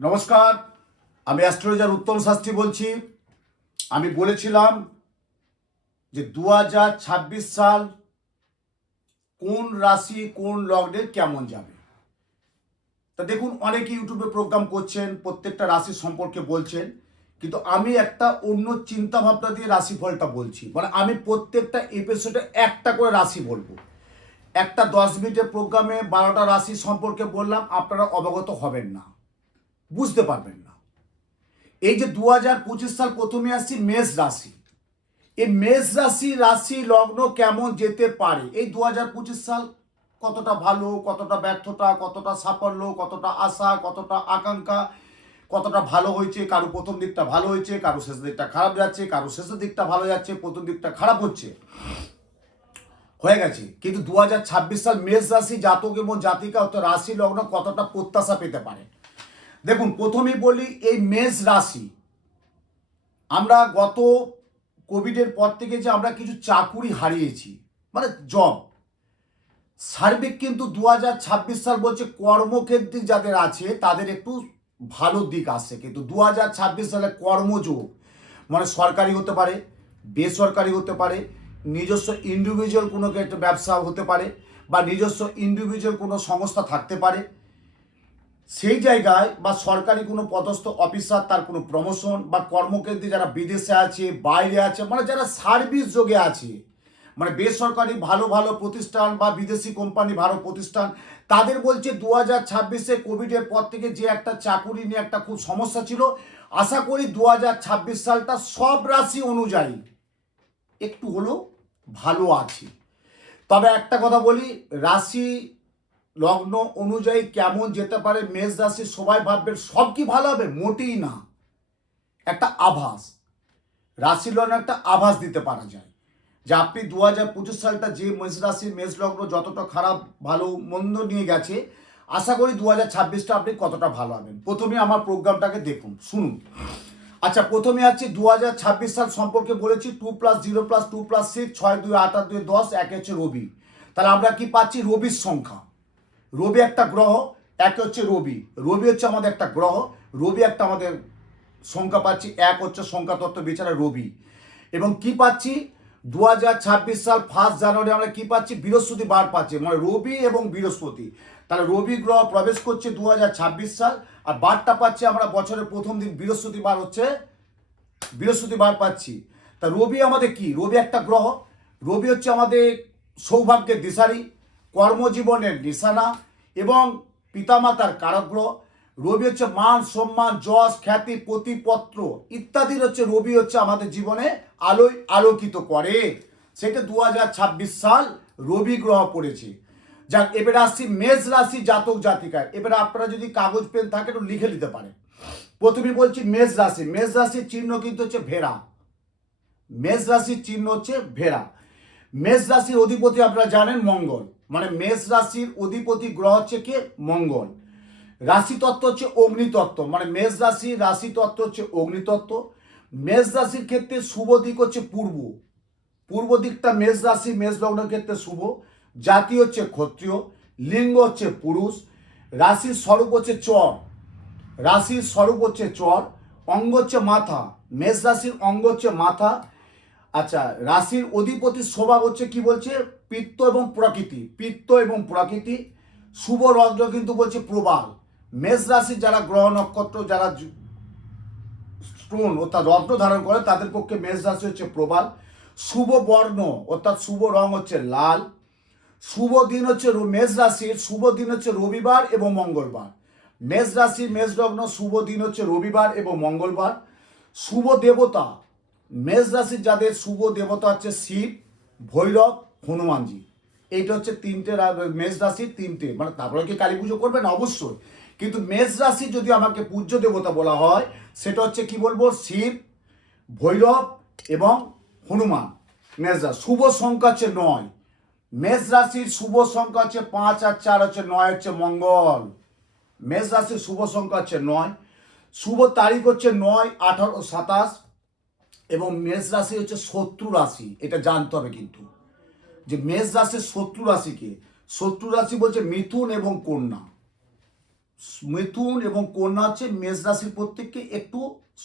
নমস্কার, আমি অ্যাস্ট্রোলজার উত্তম শাস্ত্রী বলছি। আমি বলেছিলাম যে দু হাজার ছাব্বিশ সাল কোন রাশি কোন লগ্নের কেমন যাবে। তা দেখুন, অনেকে ইউটিউবে প্রোগ্রাম করছেন, প্রত্যেকটা রাশি সম্পর্কে বলছেন, কিন্তু আমি একটা অন্য চিন্তা ভাবনা দিয়ে রাশিফলটা বলছি। মানে আমি প্রত্যেকটা এপিসোডে একটা করে রাশি বলব। একটা দশ মিনিটের প্রোগ্রামে বারোটা রাশি সম্পর্কে বললাম, আপনারা অবগত হবেন না। বুঝতে পারবেন না। এই যে দু হাজার পঁচিশ সাল প্রথমে আসছি, মেষ রাশি। এই মেষ রাশি রাশি লগ্ন কেমন যেতে পারে? এই দু হাজার পঁচিশ সাল কতটা ভালো, কতটা ব্যর্থতা, কতটা সাফল্য, কতটা আশা, কতটা আকাঙ্ক্ষা, কতটা ভালো হয়েছে, কারও প্রথম দিকটা ভালো হয়েছে, কারও শেষ দিকটা খারাপ যাচ্ছে, কারও শেষের দিকটা ভালো যাচ্ছে, প্রথম দিকটা খারাপ হচ্ছে। হয়ে গেছে। কিন্তু দু হাজার ছাব্বিশ সাল মেষ রাশি জাতক এবং জাতিকা অর্থাৎ রাশি লগ্ন কতটা প্রত্যাশা পেতে পারে? দেখুন, প্রথমেই বলি এই মেষ রাশি, আমরা গত কোভিডের পর থেকে যে আমরা কিছু চাকুরি হারিয়েছি মানে জব। সার্বিক কিন্তু দু হাজার ছাব্বিশ সাল বলছে কর্মক্ষেত্রে যাদের আছে, তাদের একটু ভালো দিক আসছে। কিন্তু দু হাজার ছাব্বিশ সালে কর্মযোগ মানে সরকারি হতে পারে, বেসরকারি হতে পারে নিজস্ব ইন্ডিভিজুয়াল কোনো একটা ব্যবসা হতে পারে বা নিজস্ব ইন্ডিভিজুয়াল কোনো সংস্থা থাকতে পারে, সেই জায়গায় বা সরকারি কোনো পদস্থ অফিসার তার কোনো প্রমোশন বা কর্মকেন্দ্রে যারা বিদেশে আছে, বাইরে আছে মানে যারা সার্ভিস যোগে আছে মানে বেসরকারি ভালো ভালো প্রতিষ্ঠান বা বিদেশি কোম্পানি ভালো প্রতিষ্ঠান, তাদের বলছে দু হাজার ছাব্বিশে কোভিডের পর থেকে যে একটা চাকুরি নিয়ে একটা খুব সমস্যা ছিল, আশা করি দু হাজার ছাব্বিশ সালটা সব রাশি অনুযায়ী একটু হলেও ভালো আছে। তবে একটা কথা বলি, রাশি লগ্ন অনুযায়ী কেমন যেতে পারে, মেষ রাশি সবাই ভাববেন সব কি ভালো হবে? মোটেই না। একটা আভাস। রাশি লগ্ন একটা আভাস দিতে পারা যায়। যে আপনি দু হাজার পঁচিশ সালটা যে মেষ রাশি, মেষ লগ্ন যতটা খারাপ, ভালো, মন্দ নিয়ে গেছে, আশা করি দু হাজার ছাব্বিশটা আপনি কতটা ভালো হবেন। প্রথমে আমার প্রোগ্রামটাকে দেখুন, শুনুন। আচ্ছা প্রথমে আছে দু হাজার ছাব্বিশ সাল সম্পর্কে বলেছি, two plus zero plus two plus six, ছয় দুই আট আট দুই দশ, এক হচ্ছে রবি। তাহলে আমরা কি পাচ্ছি? রবির সংখ্যা। রবি একটা গ্রহ, এক হচ্ছে রবি। রবি হচ্ছে আমাদের একটা গ্রহ, রবি একটা আমাদের সংখ্যা পাচ্ছি, এক হচ্ছে সংখ্যা তত্ত্ব বিচারে রবি। এবং কি পাচ্ছি? দু হাজার ছাব্বিশ সাল ফার্স্ট জানুয়ারি আমরা কি পাচ্ছি? বৃহস্পতি বার পাচ্ছি মানে রবি এবং বৃহস্পতি। তাহলে রবি গ্রহ প্রবেশ করছে দু হাজার ছাব্বিশ সাল, আর বারটা পাচ্ছি আমরা বছরের প্রথম দিন বৃহস্পতিবার হচ্ছে বৃহস্পতিবার পাচ্ছি। তা রবি আমাদের কি? রবি একটা গ্রহ, রবি হচ্ছে আমাদের সৌভাগ্যের দিশারি, কর্মজীবনের নিশানা, এবং পিতামাতার কারগ্রহ। রবি হচ্ছে মান, সম্মান, যশ, খ্যাতি, প্রতিপত্র। ইত্যাদির হচ্ছে রবি হচ্ছে আমাদের জীবনে আলোয় আলোকিত করে। সেটা দু হাজার ছাব্বিশ সাল রবি গ্রহ পড়েছে। যাক, এবারে আসছি মেষ রাশি জাতক জাতিকায়। এবারে আপনারা যদি কাগজ, পেন থাকে একটু লিখে নিতে পারেন। প্রথমে বলছি মেষ রাশি। মেষ রাশির চিহ্ন কিন্তু হচ্ছে ভেড়া। মেষ রাশির চিহ্ন হচ্ছে ভেড়া। মেষ রাশির অধিপতি আপনারা জানেন মঙ্গল। মানে মেষ রাশির অধিপতি গ্রহ হচ্ছে কে? মঙ্গল। রাশি তত্ত্ব হচ্ছে অগ্নিতত্ত্ব। মানে মেষ রাশি তত্ত্ব হচ্ছে অগ্নিতত্ত্ব। মেষ রাশির ক্ষেত্রে শুভ দিক হচ্ছে পূর্ব। পূর্ব দিকটা মেষ রাশি, মেষ লগ্নের ক্ষেত্রে শুভ। জাতি হচ্ছে ক্ষত্রিয়। লিঙ্গ হচ্ছে পুরুষ। রাশির স্বরূপ হচ্ছে চর। রাশির স্বরূপ হচ্ছে চর। অঙ্গ হচ্ছে মাথা। মেষ রাশির অঙ্গ হচ্ছে মাথা। আচ্ছা রাশির অধিপতির স্বভাব হচ্ছে কি বলছে? পিত্ত এবং প্রকৃতি। পিত্ত এবং প্রকৃতি। শুভ রত্ন কিন্তু বলছে প্রবাল। মেষ রাশির যারা গ্রহ নক্ষত্র, যারা স্টোন অর্থাৎ রত্ন ধারণ করে, তাদের পক্ষে মেষ রাশি হচ্ছে প্রবাল। শুভ বর্ণ অর্থাৎ শুভ রং হচ্ছে লাল। শুভ দিন হচ্ছে মেষ রাশির শুভ দিন হচ্ছে রবিবার এবং মঙ্গলবার। মেষ রাশি, মেষ লগ্ন, শুভ দিন হচ্ছে রবিবার এবং মঙ্গলবার। শুভ দেবতা, মেষ রাশির যাদের শুভ দেবতা হচ্ছে শিব, ভৈরব, হনুমানজি। এইটা হচ্ছে তিনটে মেষ রাশির তিনটে। মানে তারপরে কি কালী পুজো করবেন অবশ্যই। কিন্তু মেষ রাশি যদি আমাকে পূজ্য দেবতা বলা হয়, সেটা হচ্ছে কি বলব? শিব, ভৈরব এবং হনুমান। মেষ রাশি, শুভ সংখ্যা হচ্ছে নয়। মেষ রাশির শুভ সংখ্যা হচ্ছে পাঁচ আর চার হচ্ছে নয় হচ্ছে মঙ্গল। মেষ রাশির শুভ সংখ্যা হচ্ছে নয়। শুভ তারিখ হচ্ছে নয়, আঠারো, সাতাশ এবং মেষ রাশি হচ্ছে শত্রু রাশি। এটা জানতে হবে কিন্তু। যে মেষ রাশির শত্রু রাশিকে শত্রু রাশি বলছে মিথুন এবং কন্যা। মিথুন এবং কন্যা হচ্ছে মেষ রাশির প্রত্যেককে একটু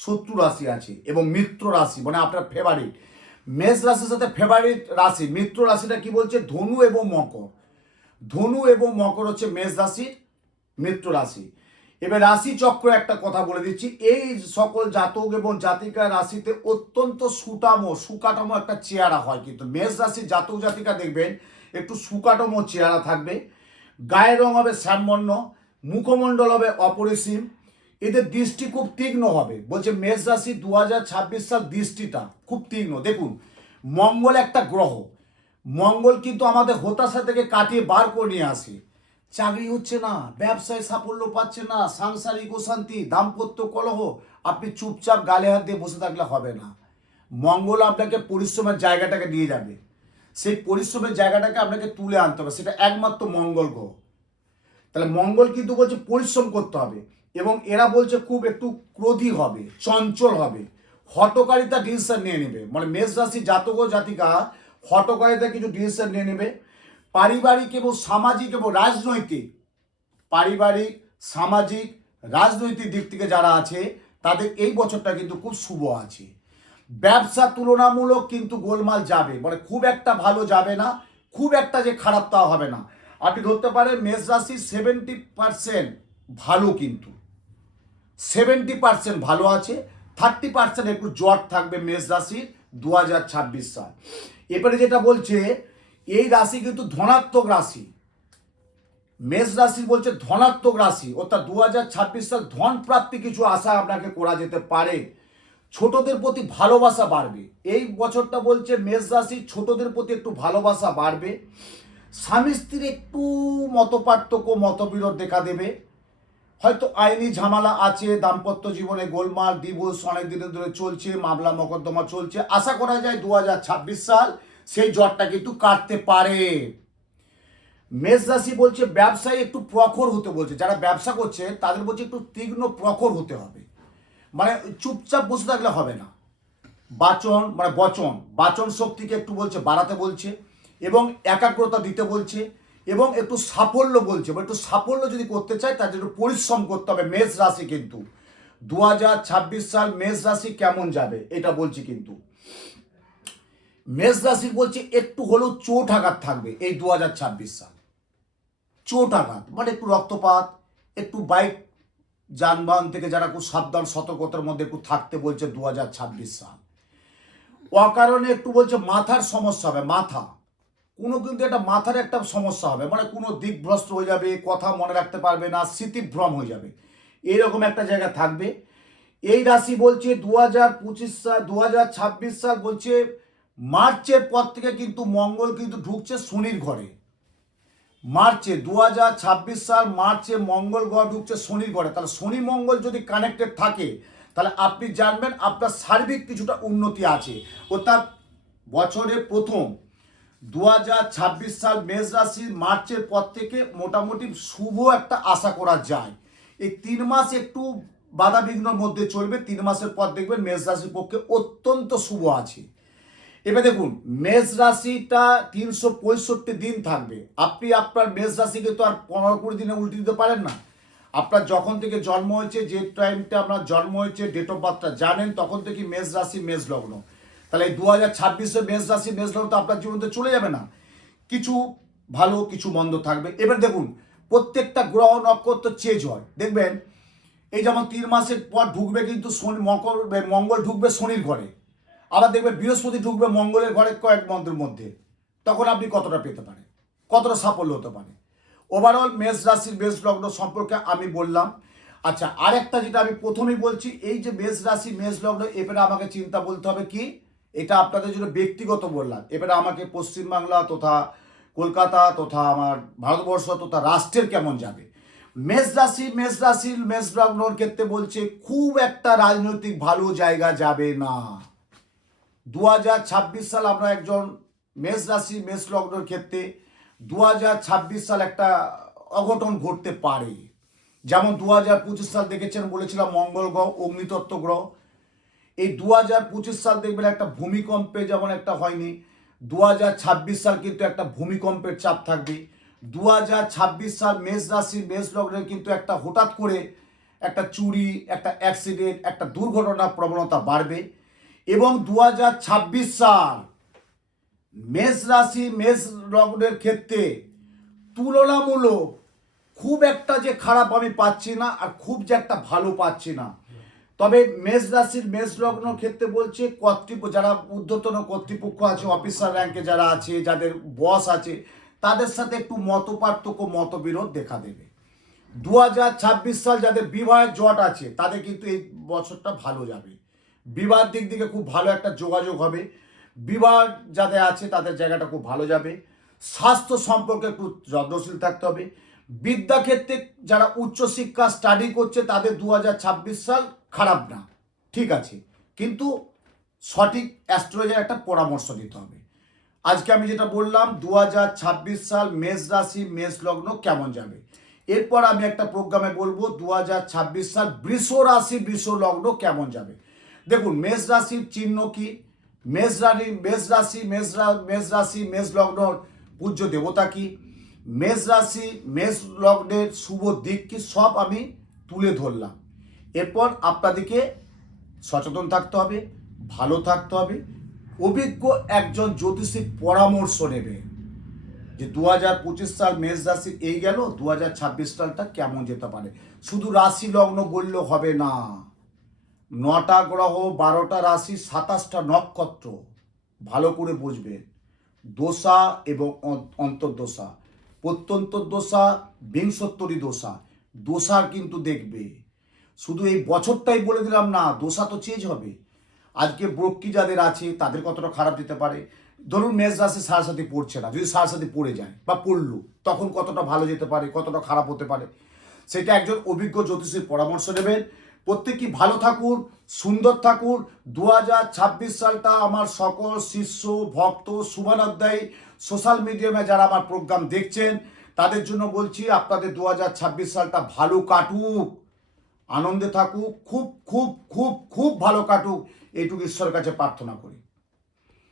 শত্রু রাশি আছে এবং মিত্র রাশি মানে আপনার ফেভারিট মেষ রাশির সাথে ফেভারিট রাশি, মিত্র রাশিটা কি বলছে? ধনু এবং মকর। ধনু এবং মকর হচ্ছে মেষ রাশির মিত্র রাশি। এবার রাশি চক্র একটা কথা বলে দিচ্ছি, এই সকল জাতক এবং জাতিকা রাশিতে অত্যন্ত সুটামো সুকাটামো একটা চেহারা হয় কিন্তু মেষ রাশির জাতক জাতিকা দেখবেন একটু সুকাটামো চেহারা থাকবে। গায়ের রং হবে শ্যামবর্ণ মুখমণ্ডল হবে অপরিসীম। এদের দৃষ্টি খুব তীক্ষ্ণ হবে। বলছে মেষ রাশি দু হাজার ছাব্বিশ সাল দৃষ্টিটা খুব তীক্ষ্ণ। দেখুন, মঙ্গল একটা গ্রহ। মঙ্গল কিন্তু আমাদের হতাশা থেকে কাটিয়ে বার করে নিয়ে আসে। চাকরি হচ্ছে না, ব্যবসায় সাফল্য পাচ্ছে না, সাংসারিক অশান্তি, দাম্পত্য কলহ, আপনি চুপচাপ গালে হাত দিয়ে বসে থাকলে হবে না। মঙ্গল আপনাকে পরিশ্রমের জায়গাটাকে নিয়ে যাবে। সেই পরিশ্রমের জায়গাটাকে আপনাকে তুলে আনতে হবে। সেটা একমাত্র মঙ্গল গ্রহ। তাহলে মঙ্গল কিন্তু বলছে পরিশ্রম করতে হবে এবং এরা বলছে খুব একটু ক্রোধী হবে, চঞ্চল হবে। হটকারিতা ডিসিশন নিয়ে নেবে। মানে মেষ রাশি জাতক জাতিকা হটকারিতা কিছু ডিসিশন নিয়ে নেবে। পারিবারিক এবং সামাজিক এবং রাজনৈতিক, পারিবারিক, সামাজিক, রাজনৈতিক দিক থেকে যারা আছে, তাদের এই বছরটা কিন্তু খুব শুভ আছে। ব্যবসা তুলনামূলক কিন্তু গোলমাল যাবে। মানে খুব একটা ভালো যাবে না, খুব একটা যে খারাপ তা হবে না। আপনি ধরতে পারেন মেষ রাশি সেভেন্টি পার্সেন্ট ভালো কিন্তু। সেভেন্টি পার্সেন্ট ভালো আছে থার্টি পার্সেন্ট একটু জ্বর থাকবে মেষ রাশির দু হাজার ছাব্বিশ সাল। এবারে যেটা বলছে, এই রাশি কিন্তু ধনাত্মক রাশি। মেষ রাশি বলছে ধনাত্মক রাশি, অর্থাৎ দু হাজার ছাব্বিশ সাল ধন প্রাপ্তি কিছু আশা আপনাকে করা যেতে পারে। ছোটদের প্রতি ভালোবাসা বাড়বে। এই বছরটা বলছে মেষ রাশি ছোটদের প্রতি একটু ভালোবাসা বাড়বে। স্বামী স্ত্রীর একটু মতপার্থক্য, মতবিরোধ দেখা দেবে। হয়তো আইনি ঝামেলা আছে, দাম্পত্য জীবনে গোলমাল, ডিভোর্স অনেক দিনের ধরে চলছে, মামলা, মকদ্দমা চলছে। আশা করা যায় দু হাজার ছাব্বিশ সাল সেই জ্বরটা কিন্তু কাটতে পারে। মেষ রাশি বলছে ব্যবসায় একটু প্রখর হতে বলছে। যারা ব্যবসা করছে, তাদের বলছে একটু তীক্ষ্ণ প্রখর হতে হবে। মানে চুপচাপ বসে থাকলে হবে না। বাচন মানে বচন, বাচন শক্তিকে একটু বলছে, বাড়াতে বলছে। এবং একাগ্রতা দিতে বলছে, এবং একটু সাফল্য বলছে একটু সাফল্য যদি করতে চায়, তার জন্য পরিশ্রম করতে হবে মেষ রাশি কিন্তু। দু হাজার ছাব্বিশ সাল মেষ রাশি কেমন যাবে, এটা বলছি কিন্তু। মেষ রাশির বলছে একটু হলেও চোট আঘাত থাকবে এই দু হাজার ছাব্বিশ সাল। চোট আঘাত মানে একটু রক্তপাত, একটু বাইক যানবাহন থেকে যারা খুব সাবধান, সতর্কতার মধ্যে একটু থাকতে বলছে দু হাজার ছাব্বিশ সাল। অকারণে একটু বলছে মাথার সমস্যা হবে, মাথা। কোনো কিন্তু একটা মাথার একটা সমস্যা হবে। মানে কোনো দিকভ্রষ্ট হয়ে যাবে, কথা মনে রাখতে পারবে না, স্মৃতিভ্রম হয়ে যাবে। এইরকম একটা জায়গা থাকবে। এই রাশি বলছে দু হাজার পঁচিশ সাল দু হাজার ছাব্বিশ সাল বলছে মার্চের পর থেকে কিন্তু মঙ্গল কিন্তু ঢুকছে শনির ঘরে। মার্চে দু হাজার ছাব্বিশ সাল মার্চে মঙ্গল গ্রহ ঢুকছে শনির ঘরে। তাহলে শনি মঙ্গল যদি কানেক্টেড থাকে, তাহলে আপনি জানবেন আপনার সার্বিক কিছুটা উন্নতি আছে। অর্থাৎ বছরের প্রথম দু হাজার ছাব্বিশ সাল মেষ রাশির মার্চের পর থেকে মোটামুটি শুভ একটা আশা করা যায়। এই তিন মাস একটু বাধা বিঘ্নর মধ্যে চলবে, তিন মাসের পর দেখবেন মেষ রাশির পক্ষে অত্যন্ত শুভ আছে। এবার দেখুন, মেষ রাশিটা তিনশো পঁয়ষট্টি দিন থাকবে। আপনি আপনার মেষ রাশিকে তো আর পনেরো কুড়ি দিনে উল্টে দিতে পারেন না। আপনার যখন থেকে জন্ম হয়েছে, যে টাইমটা আপনার জন্ম হয়েছে ডেট অফ বার্থটা জানেন, তখন থেকে মেষ রাশি, মেষ লগ্ন। তাহলে এই দু হাজার ছাব্বিশে মেষ রাশি, মেষ লগ্ন তো আপনার জীবনতে চলে যাবে না। কিছু ভালো, কিছু মন্দ থাকবে। এবার দেখুন, প্রত্যেকটা গ্রহ নক্ষত্র চেঞ্জ হয়। দেখবেন, এই যেমন তিন মাসের পর ঢুকবে কিন্তু শনি, মকর মঙ্গল ঢুকবে শনির ঘরে। আবার দেখবে বৃহস্পতি ঢুকবে মঙ্গলের ঘরে কয়েক মন্ত্রের মধ্যে। তখন আপনি কতটা পেতে পারেন? কতটা সাফল্য হতে পারে? ওভারঅল মেষ রাশির মেষ লগ্ন সম্পর্কে আমি বললাম। আচ্ছা আরেকটা যেটা আমি প্রথমেই বলছি, এই যে মেষ রাশি, মেষ লগ্ন, এবারে আমাকে চিন্তা বলতে হবে কি? এটা আপনাদের জন্য ব্যক্তিগত বললাম। এবারে আমাকে পশ্চিমবাংলা তথা কলকাতা তথা আমার ভারতবর্ষ তথা রাষ্ট্রের কেমন যাবে? মেষ রাশি, মেষ রাশির মেষ লগ্নর ক্ষেত্রে বলছে, খুব একটা রাজনৈতিক ভালো জায়গা যাবে না। দু হাজার ছাব্বিশ সাল আমরা একজন মেষ রাশি, মেষ লগ্নের ক্ষেত্রে দু হাজার ছাব্বিশ সাল একটা অঘটন ঘটতে পারে। যেমন দু হাজার পঁচিশ সাল দেখেছেন, বলেছিলাম মঙ্গল গ্রহ, অগ্নিতত্ত্ব গ্রহ। এই দু হাজার পঁচিশ সাল দেখবেন একটা ভূমিকম্পে যেমন একটা হয়নি দু হাজার ছাব্বিশ সাল কিন্তু একটা ভূমিকম্পের চাপ থাকবে দু হাজার ছাব্বিশ সাল মেষ রাশি মেষ লগ্নের কিন্তু একটা হঠাৎ করে একটা চুরি, একটা অ্যাক্সিডেন্ট, একটা দুর্ঘটনার প্রবণতা বাড়বে। এবং দু হাজার ছাব্বিশ সাল মেষ রাশি, মেষ লগ্নের ক্ষেত্রে তুলনামূলক খুব একটা যে খারাপ আমি পাচ্ছি না আর খুব যে একটা ভালো পাচ্ছি না। তবে মেষ রাশির মেষ লগ্ন ক্ষেত্রে বলছে কর্তৃপক্ষ যারা ঊর্ধ্বতন কর্তৃপক্ষ আছে অফিসার র্যাঙ্কে যারা আছে, যাদের বস আছে, তাদের সাথে একটু মত পার্থক্য মতবিরোধ দেখা দেবে। দু হাজার ছাব্বিশ সাল যাদের বিবাহের জট আছে, তাদের কিন্তু এই বছরটা ভালো যাবে। বিবাহের দিক থেকে খুব ভালো একটা যোগাযোগ হবে। বিবাহ যাদের আছে, তাদের জায়গাটা খুব ভালো যাবে। স্বাস্থ্য সম্পর্কে একটু যত্নশীল থাকতে হবে। বিদ্যাক্ষেত্রে যারা উচ্চশিক্ষা স্টাডি করছে, তাদের দু হাজার ছাব্বিশ সাল খারাপ না। ঠিক আছে। কিন্তু সঠিক অ্যাস্ট্রোলজার একটা পরামর্শ দিতে হবে। আজকে আমি যেটা বললাম দু হাজার ছাব্বিশ সাল মেষ রাশি, মেষ লগ্ন কেমন যাবে? এরপর আমি একটা প্রোগ্রামে বলব দু হাজার ছাব্বিশ সাল বৃষ রাশি, বৃষ লগ্ন কেমন যাবে? দেখুন, মেষ রাশির চিহ্ন কি? মেষ রাশি মেষ রাশি, মেষ মেষ রাশি, মেষ লগ্ন পূজ্য দেবতা কি? মেষ রাশি, মেষ লগ্নের শুভ দিক কি? সব আমি তুলে ধরলাম। এরপর আপনাদেরকে সচেতন থাকতে হবে, ভালো থাকতে হবে। অভিজ্ঞ একজন জ্যোতিষীর পরামর্শ নেবে যে দু হাজার পঁচিশ সাল মেষ রাশি এই গেল দু হাজার ছাব্বিশ সালটা কেমন যেতে পারে। শুধু রাশি লগ্ন বললে হবে না। নটা গ্রহ, বারোটা রাশি, সাতাশটা নক্ষত্র, ভালো করে বুঝবেন দোষা এবং অন- অন্তর্দশা প্রত্যন্ত দোষা বিংশত্তরী দোষা। দোষা কিন্তু দেখবে। শুধু এই বছরটাই বলে দিলাম না দোষা তো চেঞ্জ হবে। আজকে ব্রক্কি যাদের আছে, তাদের কতটা খারাপ দিতে পারে? ধরুন মেষ রাশি সারসাথী পড়ছে না, যদি সারসাথী পড়ে যায় বা পড়ল, তখন কতটা ভালো যেতে পারে, কতটা খারাপ হতে পারে? সেটা একজন অভিজ্ঞ জ্যোতিষীর পরামর্শ নেবেন। প্রত্যেকেই ভালো থাকুন, সুন্দর থাকুন। দু সালটা আমার সকল শিষ্য, ভক্ত, শুভানুধ্যায়ী সোশ্যাল মিডিয়ামে যারা আমার প্রোগ্রাম দেখছেন, তাদের জন্য বলছি আপনাদের দু হাজার ছাব্বিশ সালটা ভালো কাটুক। আনন্দে থাকুক খুব খুব খুব খুব ভালো কাটুক এইটুকু ঈশ্বরের কাছে প্রার্থনা করি।